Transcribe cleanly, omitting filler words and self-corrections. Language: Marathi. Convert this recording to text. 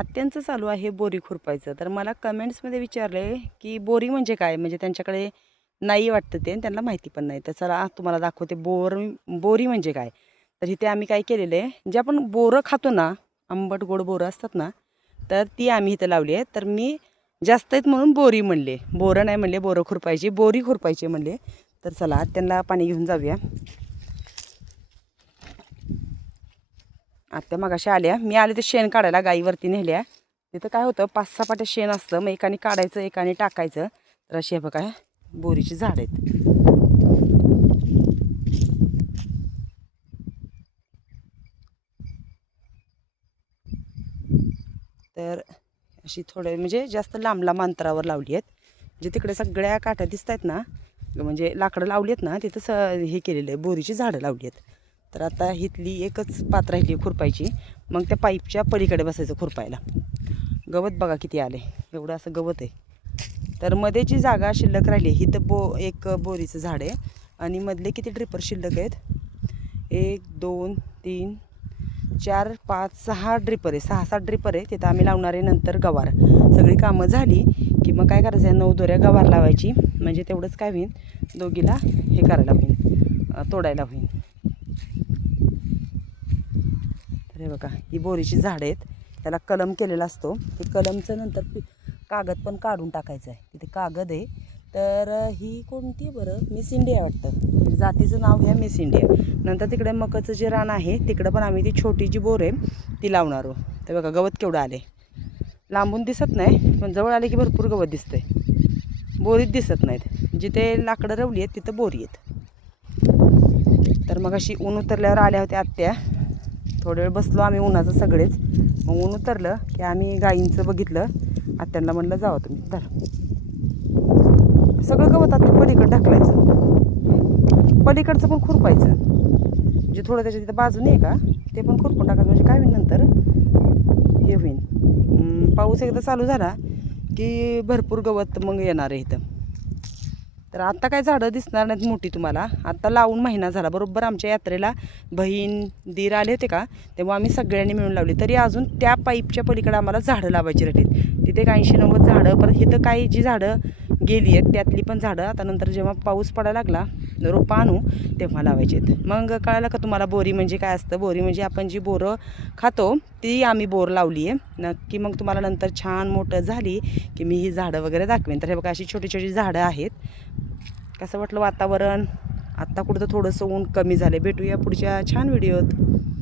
आत्यांचं चालू आहे बोरी खुरपायचं. तर मला कमेंट्समध्ये विचारले की बोरी म्हणजे काय, म्हणजे त्यांच्याकडे नाही वाटतं ते आणि त्यांना माहिती पण नाही. तर चला तुम्हाला दाखवते बोरी म्हणजे काय. तर इथे आम्ही काय केलेलं आहे, जे आपण बोरं खातो ना, आंबट गोड बोरं असतात ना, तर ती आम्ही इथं लावली आहे. तर मी जास्त आहेत म्हणून बोरी म्हणले, बोरं नाही म्हणले. बोरं खुरपायची, बोरी खुरपायची म्हणले. तर चला त्यांना पाणी घेऊन जाऊया. आत्या मगाशी आल्या, मी आले ते शेण काढायला गाईवरती नेल्या. तिथं काय होतं, 5-6 पाट्या शेण असतं, मग एकाने काढायचं एकाने टाकायचं. तर अशी हे बघा बोरीची झाड आहेत. तर अशी थोडे म्हणजे जास्त लांब लांब अंतरावर लावली आहेत. जे तिकडे सगळ्या काठ्या दिसत आहेत ना, म्हणजे लाकडं लावली आहेत ना, तिथं हे केलेलं आहे, बोरीची झाडं लावली आहेत. तर आता इथली एकच पात्र राहिली खुरपायची. मग त्या पाईपच्या पलीकडे बसायचं खुरपायला. गवत बघा किती आले, एवढं असं गवत आहे. तर मध्ये जी जागा शिल्लक राहिली, इथं एक बोरीचं झाड आहे आणि मधले किती ड्रिपर शिल्लक आहेत, 1 2 3 4 5 6 ड्रिपर आहे, 6-7 ड्रिपर आहे. तिथं आम्ही लावणार आहे नंतर गवार. सगळी कामं झाली की मग काय करायचं आहे, 9 दोऱ्या गवार लावायची. म्हणजे तेवढंच काय होईल, दोघीला हे करायला होईल, तोडायला होईल. तर हे बघा ही बोरीची झाडं आहेत, त्याला कलम केलेला असतो. हे कलमचं नंतर कागद पण काढून टाकायचं आहे. तिथे कागद आहे. तर ही कोणती बरं, मिस इंडिया वाटतं, जातीचं नाव आहे मिस इंडिया. नंतर तिकडे मकाचं जे रान आहे तिकडं पण आम्ही ती छोटी जी बोर आहे ती लावणार आहोत. तर बघा गवत केवढं आले, लांबून दिसत नाही पण जवळ आले की भरपूर गवत दिसतंय. बोरीत दिसत नाहीत, जिथे लाकडं रवली आहेत तिथं बोरी आहेत. तर मग अशी ऊन उतरल्यावर आल्या होत्या आत्या, थोडा वेळ बसलो आम्ही उन्हाचं सगळेच. मग ऊन उतरलं की आम्ही गाईंचं बघितलं, आत्यांना म्हणलं जावा तुम्ही. तर सगळं गवत आता पलीकडं ढकलायचं, पलीकडचं पण खुरपायचं. जे थोडं त्याच्या तिथं बाजूने आहे का ते पण खुरपून टाकायचं. म्हणजे काय होईल नंतर हे होईल, पाऊस एकदा चालू झाला की भरपूर गवत मग येणार आहे इथं. तर आत्ता काय झाडं दिसणार नाहीत मोठी तुम्हाला. आत्ता लावून महिना झाला, बरोबर आमच्या यात्रेला बहीण दीर आले होते का, तेव्हा आम्ही सगळ्यांनी मिळून लावली. तरी अजून त्या पाईपच्या पलीकडे आम्हाला झाडं लावायची राहिलीत. तिथे 80-90 झाडं, परत इथं काही जी झाडं गेली आहेत त्यातली पण झाडं आता नंतर जेव्हा पाऊस पडायला लागला रोपं आणू तेव्हा लावायचे आहेत. मग कळालं का तुम्हाला बोरी म्हणजे काय असतं. बोरी म्हणजे आपण जी बोरं खातो ती आम्ही बोर लावली आहे. नक्की मग तुम्हाला नंतर छान मोठं झाली की मी ही झाडं वगैरे दाखवेन. तर हे बघा अशी छोटी छोटी झाडं आहेत. कसं वाटलं वातावरण, आत्ता कुठं तर थोडंसं ऊन कमी झालं. भेटूया पुढच्या छान व्हिडिओत.